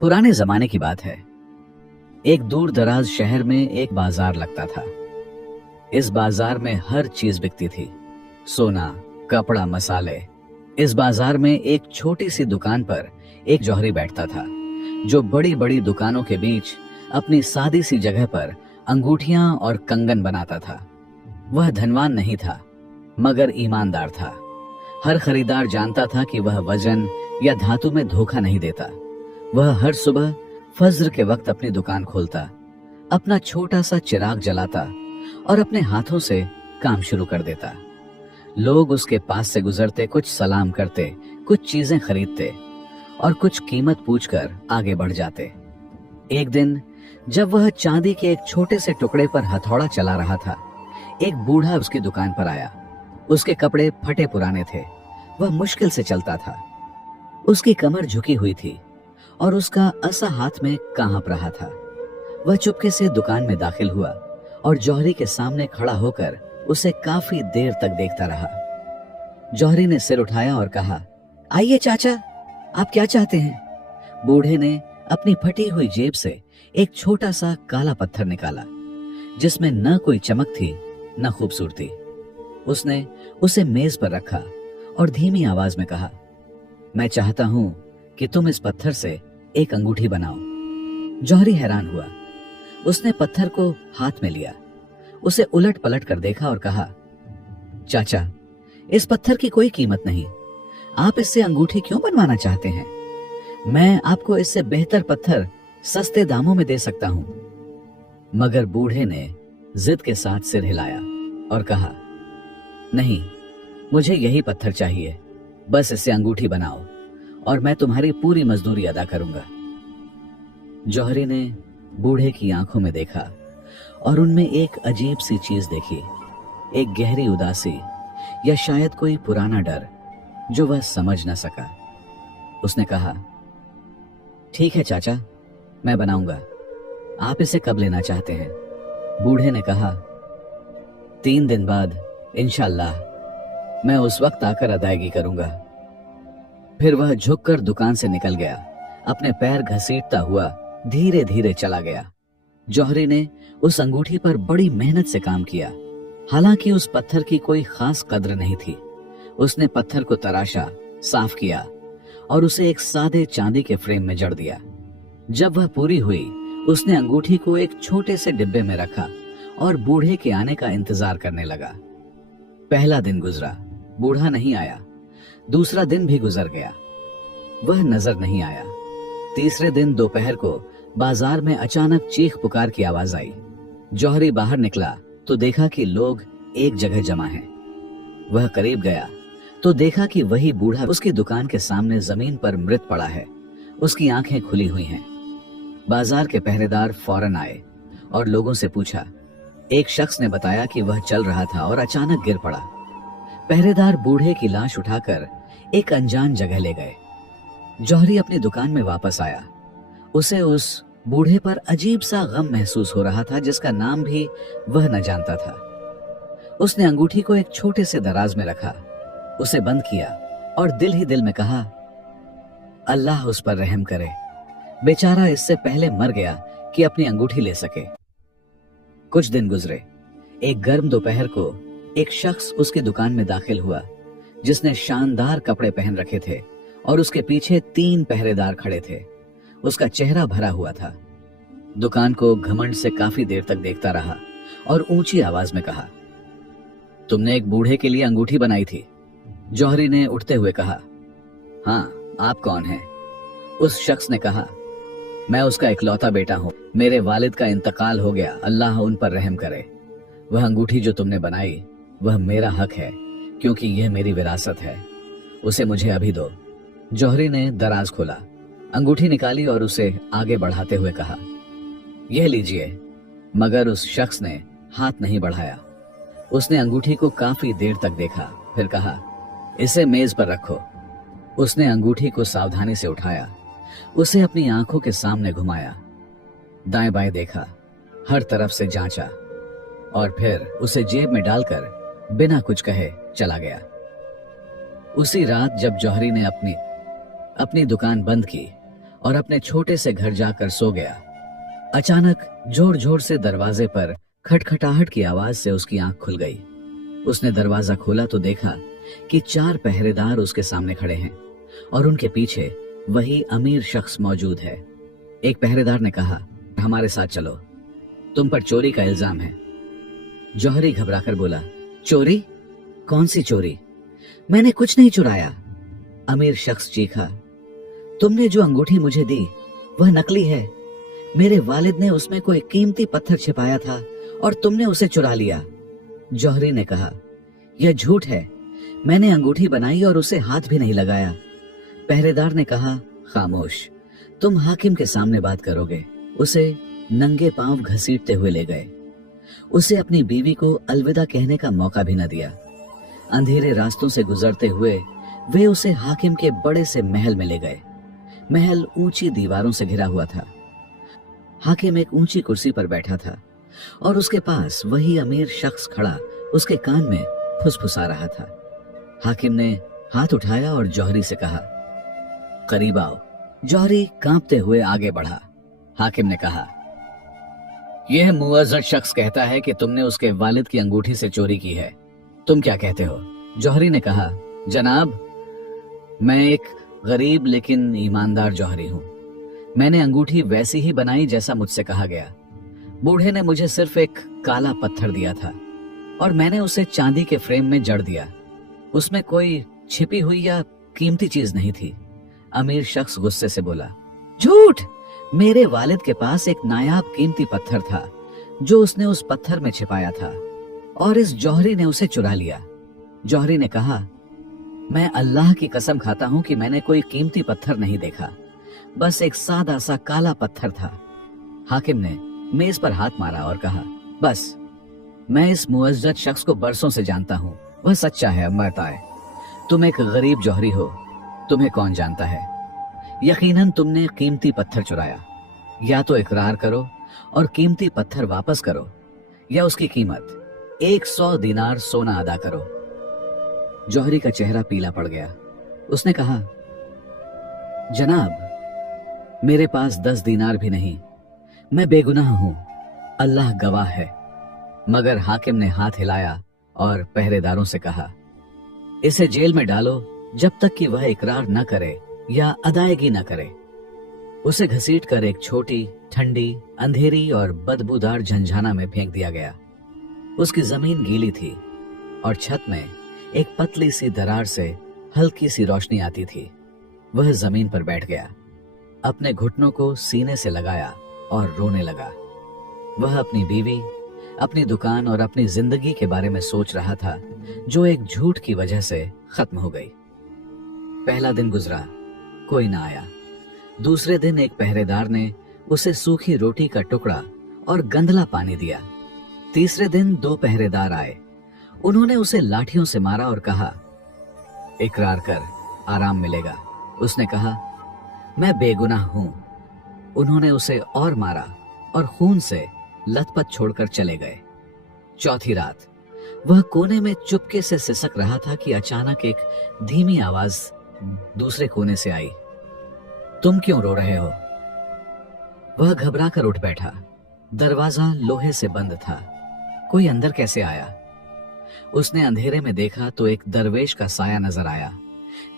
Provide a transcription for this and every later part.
पुराने जमाने की बात है। एक दूर दराज शहर में एक बाजार लगता था। इस बाजार में हर चीज बिकती थी, सोना, कपड़ा, मसाले। इस बाजार में एक छोटी सी दुकान पर एक जौहरी बैठता था, जो बड़ी बड़ी दुकानों के बीच अपनी सादी सी जगह पर अंगूठियां और कंगन बनाता था। वह धनवान नहीं था, मगर ईमानदार था। हर खरीदार जानता था कि वह वजन या धातु में धोखा नहीं देता। वह हर सुबह फज्र के वक्त अपनी दुकान खोलता, अपना छोटा सा चिराग जलाता और अपने हाथों से काम शुरू कर देता। लोग उसके पास से गुजरते, कुछ सलाम करते, कुछ चीजें खरीदते और कुछ कीमत पूछकर आगे बढ़ जाते। एक दिन जब वह चांदी के एक छोटे से टुकड़े पर हथौड़ा चला रहा था, एक बूढ़ा उसकी दुकान पर आया। उसके कपड़े फटे पुराने थे, वह मुश्किल से चलता था। उसकी कमर झुकी हुई थी और उसका असा हाथ में कांप रहा था। वह चुपके से दुकान में दाखिल हुआ और जौहरी के सामने खड़ा होकर उसे काफी देर तक देखता रहा। जौहरी ने सिर उठाया और कहा, आइए चाचा, आप क्या चाहते हैं? बूढ़े ने अपनी फटी हुई जेब से एक छोटा सा काला पत्थर निकाला, जिसमें न कोई चमक थी न खूबसूरती। उसने उसे मेज पर रखा और धीमी आवाज में कहा, मैं चाहता हूं कि तुम इस पत्थर से एक अंगूठी बनाओ। जौहरी हैरान हुआ। उसने पत्थर को हाथ में लिया, उसे उलट पलट कर देखा और कहा, चाचा, इस पत्थर की कोई कीमत नहीं। आप इससे अंगूठी क्यों बनवाना चाहते हैं? मैं आपको इससे बेहतर पत्थर सस्ते दामों में दे सकता हूं। मगर बूढ़े ने जिद के साथ सिर हिलाया और कहा, नहीं, मुझे यही पत्थर चाहिए। बस इससे अंगूठी बनाओ और मैं तुम्हारी पूरी मजदूरी अदा करूंगा। जौहरी ने बूढ़े की आंखों में देखा और उनमें एक अजीब सी चीज देखी, एक गहरी उदासी या शायद कोई पुराना डर जो वह समझ न सका। उसने कहा, ठीक है चाचा, मैं बनाऊंगा। आप इसे कब लेना चाहते हैं? बूढ़े ने कहा, 3 दिन बाद इंशाअल्लाह, मैं उस वक्त आकर अदायगी करूंगा। फिर वह झुककर दुकान से निकल गया, अपने पैर घसीटता हुआ धीरे धीरे चला गया। जौहरी ने उस अंगूठी पर बड़ी मेहनत से काम किया। हालांकि उस पत्थर की कोई खास कद्र नहीं थी। उसने पत्थर को तराशा, साफ किया और उसे एक सादे चांदी के फ्रेम में जड़ दिया। जब वह पूरी हुई, उसने अंगूठी को एक छोटे से डिब्बे में रखा और बूढ़े के आने का इंतजार करने लगा। पहला दिन गुजरा, बूढ़ा नहीं आया। दूसरा दिन भी गुजर गया, वह नजर नहीं आया। तीसरे दिन दोपहर को बाजार में अचानक चीख पुकार की आवाज आई। जौहरी बाहर निकला तो देखा कि लोग एक जगह जमा हैं। वह करीब गया तो देखा कि वही बूढ़ा उसकी दुकान के सामने जमीन पर मृत पड़ा है। उसकी आंखें खुली हुई हैं। बाजार के पहरेदार फौरन आए और लोगों से पूछा। एक शख्स ने बताया कि वह चल रहा था और अचानक गिर पड़ा। पहरेदार बूढ़े की लाश उठाकर एक अनजान जगह ले गए। जौहरी अपनी दुकान में वापस आया। उसे उस बूढ़े पर अजीब सा गम महसूस हो रहा था, जिसका नाम भी वह न जानता था। उसने अंगूठी को एक छोटे से दराज में रखा, उसे बंद किया और दिल ही दिल में कहा, अल्लाह उस पर रहम करे। बेचारा इससे पहले मर गया कि अपनी अंगूठी ले सके। कुछ दिन गुजरे। एक गर्म दोपहर को एक शख्स उसकी दुकान में दाखिल हुआ, जिसने शानदार कपड़े पहन रखे थे और उसके पीछे 3 पहरेदार खड़े थे। उसका चेहरा भरा हुआ था। दुकान को घमंड से काफी देर तक देखता रहा और ऊंची आवाज में कहा, तुमने एक बूढ़े के लिए अंगूठी बनाई थी? जौहरी ने उठते हुए कहा, हाँ, आप कौन हैं? उस शख्स ने कहा, मैं उसका इकलौता बेटा हूं। मेरे वालिद का इंतकाल हो गया, अल्लाह उन पर रहम करे। वह अंगूठी जो तुमने बनाई, वह मेरा हक है, क्योंकि यह मेरी विरासत है। उसे मुझे अभी दो। जौहरी ने दराज खोला, अंगूठी निकाली और उसे आगे बढ़ाते हुए कहा, यह लीजिए। मगर उस शख्स ने हाथ नहीं बढ़ाया। उसने अंगूठी को काफी देर तक देखा, फिर कहा, इसे मेज पर रखो। उसने अंगूठी को सावधानी से उठाया, उसे अपनी आंखों के सामने घुमाया, दाएं बाएं देखा, हर तरफ से जांचा और फिर उसे जेब में डालकर बिना कुछ कहे चला गया। उसी रात जब जौहरी ने अपनी दुकान बंद की और अपने छोटे से घर जाकर सो गया। अचानक जोर जोर से दरवाजे पर खटखटाहट की आवाज से उसकी आंख खुल गई। उसने दरवाजा खोला तो देखा कि 4 पहरेदार उसके सामने खड़े हैं और उनके पीछे वही अमीर शख्स मौजूद है। एक पहरेदार ने कहा, हमारे साथ चलो, तुम पर चोरी का इल्जाम है। जौहरी घबराकर बोला, चोरी? कौन सी चोरी? मैंने कुछ नहीं चुराया। अमीर शख्स चीखा, तुमने जो अंगूठी मुझे दी वह नकली है। मेरे वालिद ने उसमें कोई कीमती पत्थर छिपाया था और तुमने उसे चुरा लिया। जौहरी ने कहा, यह झूठ है, मैंने अंगूठी बनाई और उसे हाथ भी नहीं लगाया। पहरेदार ने कहा, खामोश, तुम हाकिम के सामने बात करोगे। उसे नंगे पांव घसीटते हुए ले गए। उसे अपनी बीवी को अलविदा कहने का मौका भी न दिया। अंधेरे रास्तों से गुजरते हुए वे उसे हाकिम के बड़े से महल में ले गए। महल ऊंची दीवारों से घिरा हुआ था। हाकिम एक ऊंची कुर्सी पर बैठा था और उसके पास वही अमीर शख्स खड़ा उसके कान में फुसफुसा रहा था। हाकिम ने हाथ उठाया और जौहरी से कहा, करीब आओ। जौहरी कांपते हुए आगे बढ़ा। हाकिम ने कहा, यह मुअज्जज शख्स कहता है कि तुमने उसके वालिद की अंगूठी से चोरी की है, तुम क्या कहते हो? जौहरी ने कहा, जनाब, मैं एक गरीब लेकिन ईमानदार जौहरी हूं। मैंने अंगूठी वैसी ही बनाई जैसा मुझसे कहा गया। बूढ़े ने मुझे सिर्फ एक काला पत्थर दिया था और मैंने उसे चांदी के फ्रेम में जड़ दिया। उसमें कोई छिपी हुई या कीमती चीज नहीं थी। अमीर शख्स गुस्से से बोला, झूठ! मेरे वालिद के पास एक नायाब कीमती पत्थर था जो उसने उस पत्थर में छिपाया था और इस जौहरी ने उसे चुरा लिया। जौहरी ने कहा, मैं अल्लाह की कसम खाता हूं कि मैंने कोई कीमती पत्थर नहीं देखा, बस एक सादा सा काला पत्थर था। हाकिम ने मेज पर हाथ मारा और कहा, बस, मैं इस मुअज्जज शख्स को बरसों से जानता हूं, वह सच्चा है। अब बताए, तुम एक गरीब जौहरी हो, तुम्हें कौन जानता है? यकीनन तुमने कीमती पत्थर चुराया। या तो इकरार करो और कीमती पत्थर वापस करो, या उसकी कीमत 100 दीनार सोना अदा करो। जौहरी का चेहरा पीला पड़ गया। उसने कहा, जनाब, मेरे पास 10 दीनार भी नहीं, मैं बेगुनाह हूं, अल्लाह गवाह है। मगर हाकिम ने हाथ हिलाया और पहरेदारों से कहा, इसे जेल में डालो जब तक कि वह इकरार न करे या अदायगी न करे। उसे घसीटकर एक छोटी, ठंडी, अंधेरी और बदबूदार झंझाना में फेंक दिया गया। उसकी जमीन गीली थी और छत में एक पतली सी दरार से हल्की सी रोशनी आती थी। वह जमीन पर बैठ गया, अपने घुटनों को सीने से लगाया और रोने लगा। वह अपनी बीवी, अपनी दुकान और अपनी जिंदगी के बारे में सोच रहा था जो एक झूठ की वजह से खत्म हो गई। पहला दिन गुजरा, कोई ना आया। दूसरे दिन एक पहरेदार ने उसे सूखी रोटी का टुकड़ा और गंदला पानी दिया। तीसरे दिन 2 पहरेदार आए। उन्होंने उसे लाठियों से मारा और कहा, इकरार कर, आराम मिलेगा। उसने कहा, मैं बेगुनाह हूं। उन्होंने उसे और मारा और खून से लथपथ छोड़कर चले गए। चौथी रात वह कोने में चुपके से सिसक रहा था कि अचानक एक धीमी आवाज दूसरे कोने से आई, तुम क्यों रो रहे हो? वह घबरा कर उठ बैठा। दरवाजा लोहे से बंद था। कोई अंदर कैसे आया? उसने अंधेरे में देखा तो एक दरवेश का साया नजर आया,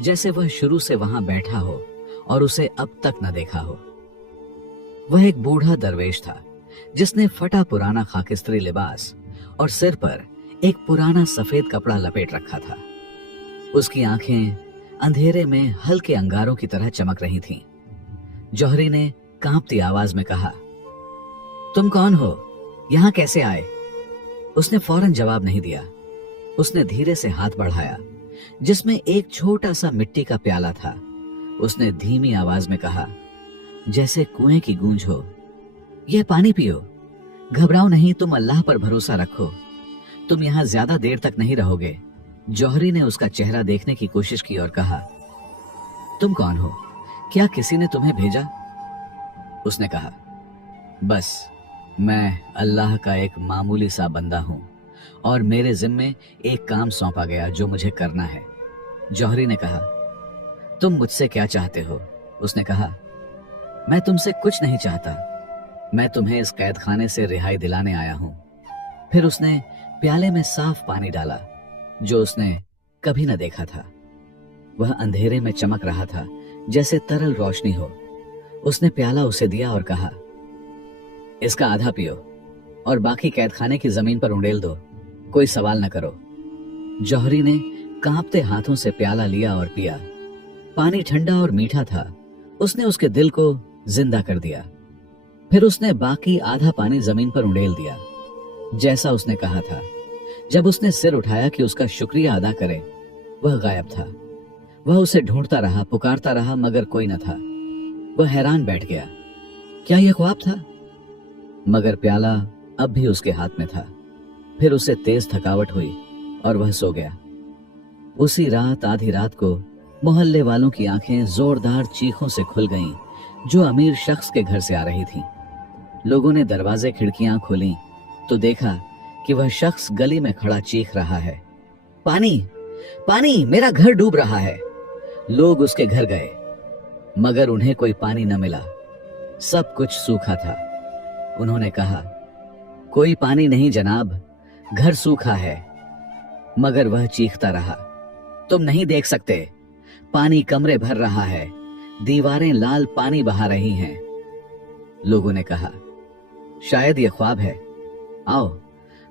जैसे वह शुरू से वहां बैठा हो और उसे अब तक न देखा हो। वह एक बूढ़ा दरवेश था जिसने फटा पुराना खाकिस्त्री लिबास और सिर पर एक पुराना सफेद कपड़ा लपेट रखा था। उसकी आंखें अंधेरे में हल्के अंगारों की तरह चमक रही थीं। जौहरी ने कांपती आवाज में कहा, तुम कौन हो? यहां कैसे आए? उसने फौरन जवाब नहीं दिया। उसने धीरे से हाथ बढ़ाया जिसमें एक छोटा सा मिट्टी का प्याला था। उसने धीमी आवाज में कहा, जैसे कुएं की गूंज हो, यह पानी पियो। घबराओ नहीं, तुम अल्लाह पर भरोसा रखो। तुम यहां ज्यादा देर तक नहीं रहोगे। जौहरी ने उसका चेहरा देखने की कोशिश की और कहा, तुम कौन हो? क्या किसी ने तुम्हें भेजा? उसने कहा, बस, मैं अल्लाह का एक मामूली सा बंदा हूं और मेरे जिम्मे एक काम सौंपा गया जो मुझे करना है। जौहरी ने कहा, तुम मुझसे क्या चाहते हो? उसने कहा, मैं तुमसे कुछ नहीं चाहता, मैं तुम्हें इस कैद खाने से रिहाई दिलाने आया हूं। फिर उसने प्याले में साफ पानी डाला जो उसने कभी न देखा था। वह अंधेरे में चमक रहा था जैसे तरल रोशनी हो। उसने प्याला उसे दिया और कहा, इसका आधा पियो और बाकी कैद खाने की जमीन पर उंडेल दो, कोई सवाल न करो। जौहरी ने कांपते हाथों से प्याला लिया और पिया। पानी ठंडा और मीठा था। उसने उसके दिल को जिंदा कर दिया। फिर उसने बाकी आधा पानी जमीन पर उंडेल दिया जैसा उसने कहा था। जब उसने सिर उठाया कि उसका शुक्रिया अदा करे, वह गायब था। वह उसे ढूंढता रहा, पुकारता रहा, मगर कोई न था। वह हैरान बैठ गया। क्या यह ख्वाब था? मगर प्याला अब भी उसके हाथ में था। फिर उसे तेज थकावट हुई और वह सो गया। उसी रात आधी रात को मोहल्ले वालों की आंखें जोरदार चीखों से खुल गईं, जो अमीर शख्स के घर से आ रही थीं। लोगों ने दरवाजे खिड़कियां खोलीं तो देखा कि वह शख्स गली में खड़ा चीख रहा है, पानी, पानी, मेरा घर डूब रहा है। लोग उसके घर गए मगर उन्हें कोई पानी न मिला। सब कुछ सूखा था। उन्होंने कहा, कोई पानी नहीं जनाब, घर सूखा है। मगर वह चीखता रहा, तुम नहीं देख सकते, पानी कमरे भर रहा है, दीवारें लाल पानी बहा रही हैं। लोगों ने कहा, शायद यह ख्वाब है, आओ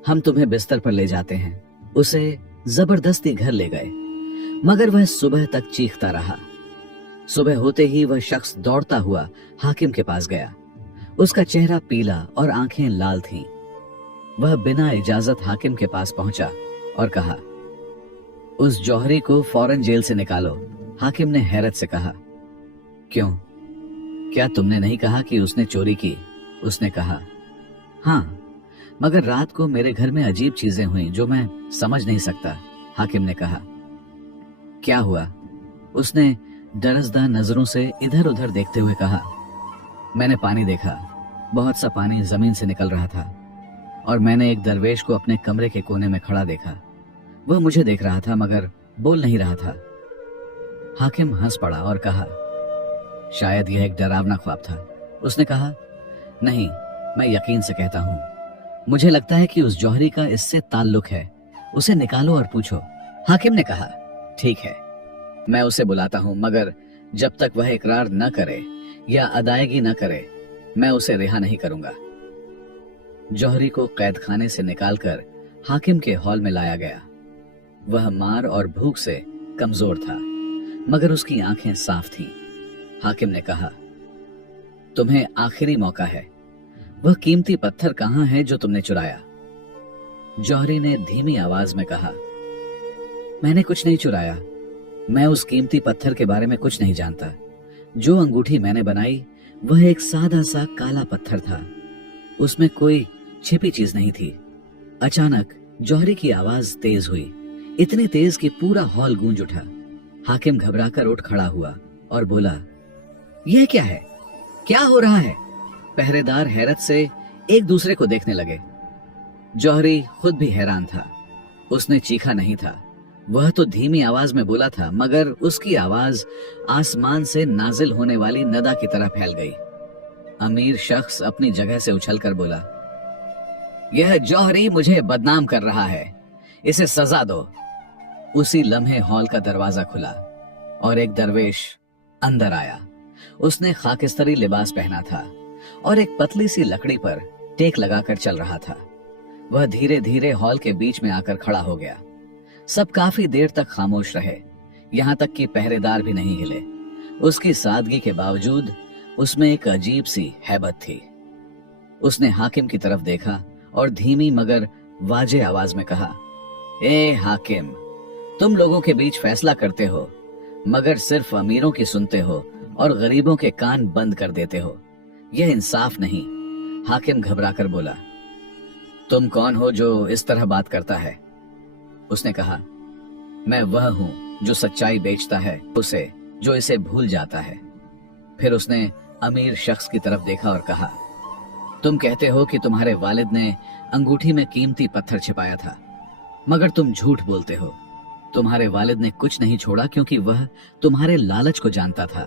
हम तुम्हें बिस्तर पर ले जाते हैं। उसे जबरदस्ती घर ले गए मगर वह सुबह तक चीखता रहा। सुबह होते ही वह शख्स दौड़ता हुआ हाकिम के पास गया। उसका चेहरा पीला और आंखें लाल थीं। वह बिना इजाजत हाकिम के पास पहुंचा और कहा, उस जौहरी को फौरन जेल से निकालो। हाकिम ने हैरत से कहा, क्यों, क्या तुमने नहीं कहा कि उसने चोरी की? उसने कहा, हाँ, मगर रात को मेरे घर में अजीब चीजें हुई जो मैं समझ नहीं सकता। हाकिम ने कहा, क्या हुआ? उसने डरसदा नजरों से इधर उधर देखते हुए कहा, मैंने पानी देखा, बहुत सा पानी जमीन से निकल रहा था और मैंने एक दरवेश को अपने कमरे के कोने में खड़ा देखा। वह मुझे देख रहा था मगर बोल नहीं रहा था। हाकिम हंस पड़ा और कहा, शायद यह एक डरावना ख्वाब था। उसने कहा, नहीं, मैं यकीन से कहता हूं, मुझे लगता है कि उस जौहरी का इससे ताल्लुक है। उसे निकालो और पूछो। हाकिम ने कहा, ठीक है, मैं उसे बुलाता हूं, मगर जब तक वह इकरार न करे या अदायगी न करे, मैं उसे रिहा नहीं करूंगा। जौहरी को कैद खाने से निकालकर हाकिम के हॉल में लाया गया। वह मार और भूख से कमजोर था मगर उसकी आंखें साफ थीं। हाकिम ने कहा, तुम्हें आखिरी मौका है, वह कीमती पत्थर कहां है जो तुमने चुराया? जौहरी ने धीमी आवाज में कहा, मैंने कुछ नहीं चुराया, मैं उस कीमती पत्थर के बारे में कुछ नहीं जानता। जो अंगूठी मैंने बनाई वह एक सादा सा काला पत्थर था, उसमें कोई छिपी चीज नहीं थी। अचानक जौहरी की आवाज तेज हुई, इतनी तेज कि पूरा हॉल गूंज उठा। हाकिम घबराकर उठ खड़ा हुआ और बोला, यह क्या है? क्या हो रहा है? पहरेदार हैरत से एक दूसरे को देखने लगे। जौहरी खुद भी हैरान था। उसने चीखा नहीं था, वह तो धीमी आवाज में बोला था, मगर उसकी आवाज आसमान से नाजिल होने वाली नदा की तरह फैल गई। अमीर शख्स अपनी जगह से उछलकर बोला, यह जौहरी मुझे बदनाम कर रहा है, इसे सजा दो। उसी लम्हे हॉल का दरवाजा खुला और एक दरवेश अंदर आया। उसने खाकिस्तरी लिबास पहना था और एक पतली सी लकड़ी पर टेक लगाकर चल रहा था। वह धीरे धीरे हॉल के बीच में आकर खड़ा हो गया। सब काफी देर तक खामोश रहे, यहां तक कि पहरेदार भी नहीं हिले। उसकी सादगी के बावजूद उसमें एक अजीब सी हैबत थी। उसने हाकिम की तरफ देखा और धीमी मगर वाजे आवाज में कहा, ए हाकिम, तुम लोगों के बीच फैसला करते हो मगर सिर्फ अमीरों की सुनते हो और गरीबों के कान बंद कर देते हो। यह इंसाफ नहीं। हाकिम घबराकर बोला, तुम कौन हो जो इस तरह बात करता है? उसने कहा, मैं वह हूं जो सच्चाई बेचता है उसे जो इसे भूल जाता है। फिर उसने अमीर शख्स की तरफ देखा और कहा, तुम कहते हो कि तुम्हारे वालिद ने अंगूठी में कीमती पत्थर छिपाया था, मगर तुम झूठ बोलते हो। तुम्हारे वालिद ने कुछ नहीं छोड़ा क्योंकि वह तुम्हारे लालच को जानता था।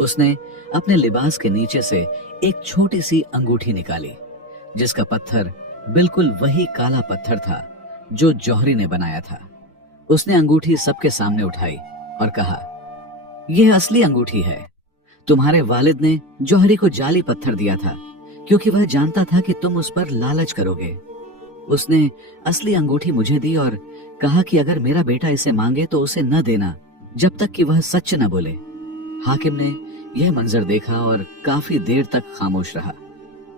उसने अपने लिबास के नीचे से एक छोटी सी अंगूठी निकाली, जिसका पत्थर बिल्कुल वही काला पत्थर था जो जौहरी ने बनाया था। उसने अंगूठी सबके सामने उठाई और कहा, यह असली अंगूठी है। तुम्हारे वालिद ने जौहरी को जाली पत्थर दिया था क्योंकि वह जानता था कि तुम उस पर लालच करोगे। उसने असली अंगूठी मुझे दी और कहा कि अगर मेरा बेटा इसे मांगे तो उसे न देना जब तक कि वह सच न बोले। हाकिम ने यह मंजर देखा और काफी देर तक खामोश रहा।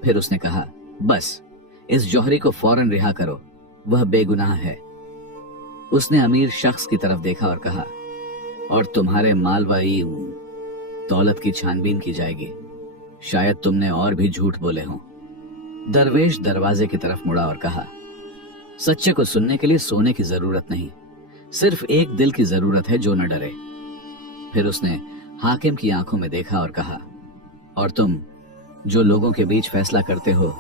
फिर उसने कहा, बस इस जौहरी को फौरन रिहा करो, वह बेगुनाह है। उसने अमीर शख्स की तरफ देखा और कहा, और तुम्हारे माल व दौलत की छानबीन की जाएगी, शायद तुमने और भी झूठ बोले हों। दरवेश दरवाजे की तरफ मुड़ा और कहा, सच्चे को सुनने के लिए सोने की जरूरत नहीं, सिर्फ एक दिल की जरूरत है जो न डरे। फिर उसने हाकिम की आंखों में देखा और कहा, और तुम जो लोगों के बीच फैसला करते हो,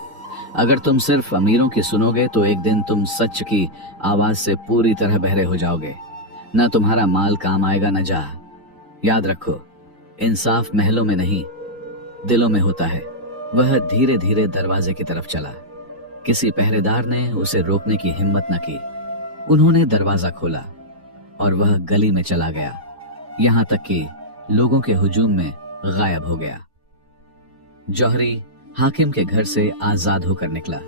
अगर तुम सिर्फ अमीरों की सुनोगे तो एक दिन तुम सच की आवाज से पूरी तरह बहरे हो जाओगे। न तुम्हारा माल काम आएगा न जा। याद रखो, इंसाफ महलों में नहीं दिलों में होता है। वह धीरे धीरे दरवाजे की तरफ चला। किसी पहरेदार ने उसे रोकने की हिम्मत न की। उन्होंने दरवाजा खोला और वह गली में चला गया, यहां तक कि लोगों के हुजूम में गायब हो गया। जौहरी हाकिम के घर से आजाद होकर निकला।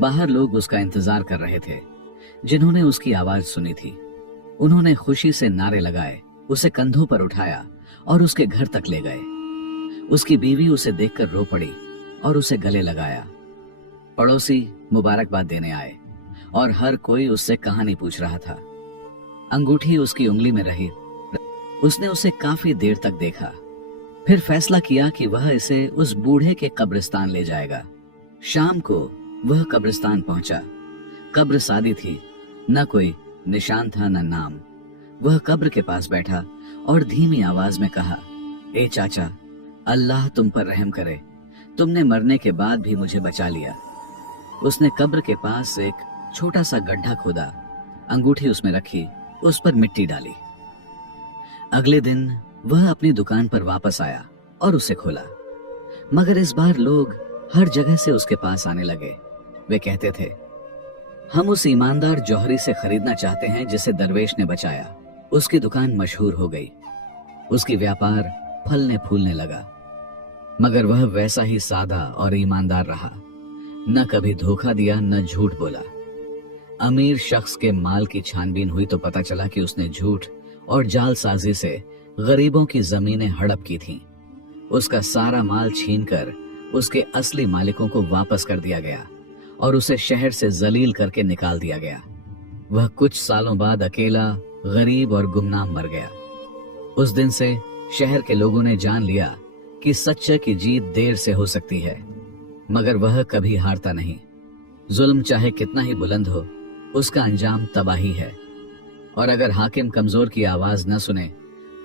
बाहर लोग उसका इंतजार कर रहे थे, जिन्होंने उसकी आवाज सुनी थी। उन्होंने खुशी से नारे लगाए, उसे कंधों पर उठाया और उसके घर तक ले गए। उसकी बीवी उसे देखकर रो पड़ी और उसे गले लगाया। पड़ोसी मुबारकबाद देने आए और हर कोई उससे कहानी पूछ रहा था। अंगूठी उसकी उंगली में रही। उसने उसे काफी देर तक देखा, फिर फैसला किया कि वह इसे उस बूढ़े के कब्रिस्तान ले जाएगा। शाम को वह कब्रिस्तान पहुंचा। कब्र सादी थी, न कोई निशान था न नाम। वह कब्र के पास बैठा और धीमी आवाज में कहा, ए चाचा, अल्लाह तुम पर रहम करे, तुमने मरने के बाद भी मुझे बचा लिया। उसने कब्र के पास एक छोटा सा गड्ढा खोदा, अंगूठी उसमें रखी, उस पर मिट्टी डाली। अगले दिन वह अपनी दुकान पर वापस आया और उसे खोला, मगर इस बार लोग हर जगह से उसके पास आने लगे। वे कहते थे, हम उस ईमानदार जौहरी से खरीदना चाहते हैं जिसे दरवेश ने बचाया। उसकी दुकान मशहूर हो गई, उसकी व्यापार फलने फूलने लगा, मगर वह वैसा ही सादा और ईमानदार रहा। न कभी धोखा दिया, न झूठ बोला। अमीर शख्स के माल की छानबीन हुई तो पता चला कि उसने झूठ और जालसाजी से गरीबों की जमीनें हड़प की थीं। उसका सारा माल छीनकर उसके असली मालिकों को वापस कर दिया गया और उसे शहर से जलील करके निकाल दिया गया। वह कुछ सालों बाद अकेला, गरीब और गुमनाम मर गया। उस दिन से शहर के लोगों ने जान लिया कि सच्चे की जीत देर से हो सकती है, मगर वह कभी हारता नहीं। जुल्म चाहे कितना ही बुलंद हो, उसका अंजाम तबाही है। और अगर हाकिम कमजोर की आवाज न सुने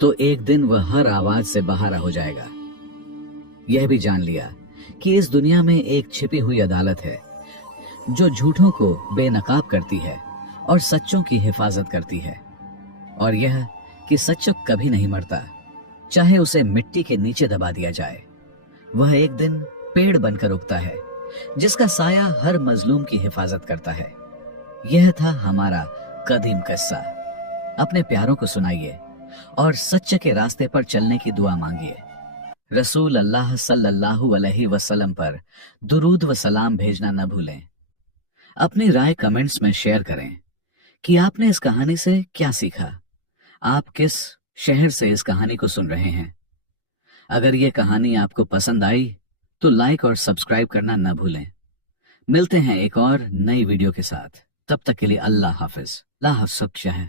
तो एक दिन वह हर आवाज से बाहर हो जाएगा। यह भी जान लिया कि इस दुनिया में एक छिपी हुई अदालत है जो झूठों को बेनकाब करती है और सच्चों की हिफाजत करती है, और यह कि सच्चा कभी नहीं मरता, चाहे उसे मिट्टी के नीचे दबा दिया जाए। वह एक दिन पेड़ बनकर उगता है जिसका साया हर मजलूम की हिफाजत करता है। यह था हमारा कदीम किस्सा। अपने प्यारों को सुनाइए और सच्चे के रास्ते पर चलने की दुआ मांगिए। रसूल अल्लाह सल्लल्लाहु अलैहि वसल्लम पर दुरूद व सलाम भेजना न भूलें। अपनी राय कमेंट्स में शेयर करें कि आपने इस कहानी से क्या सीखा। आप किस शहर से इस कहानी को सुन रहे हैं। अगर यह कहानी आपको पसंद आई तो लाइक और सब्सक्राइब करना न भूलें। मिलते हैं एक और नई वीडियो के साथ। तब तक के लिए अल्लाह हाफिज। अल्लाह सब चाहे।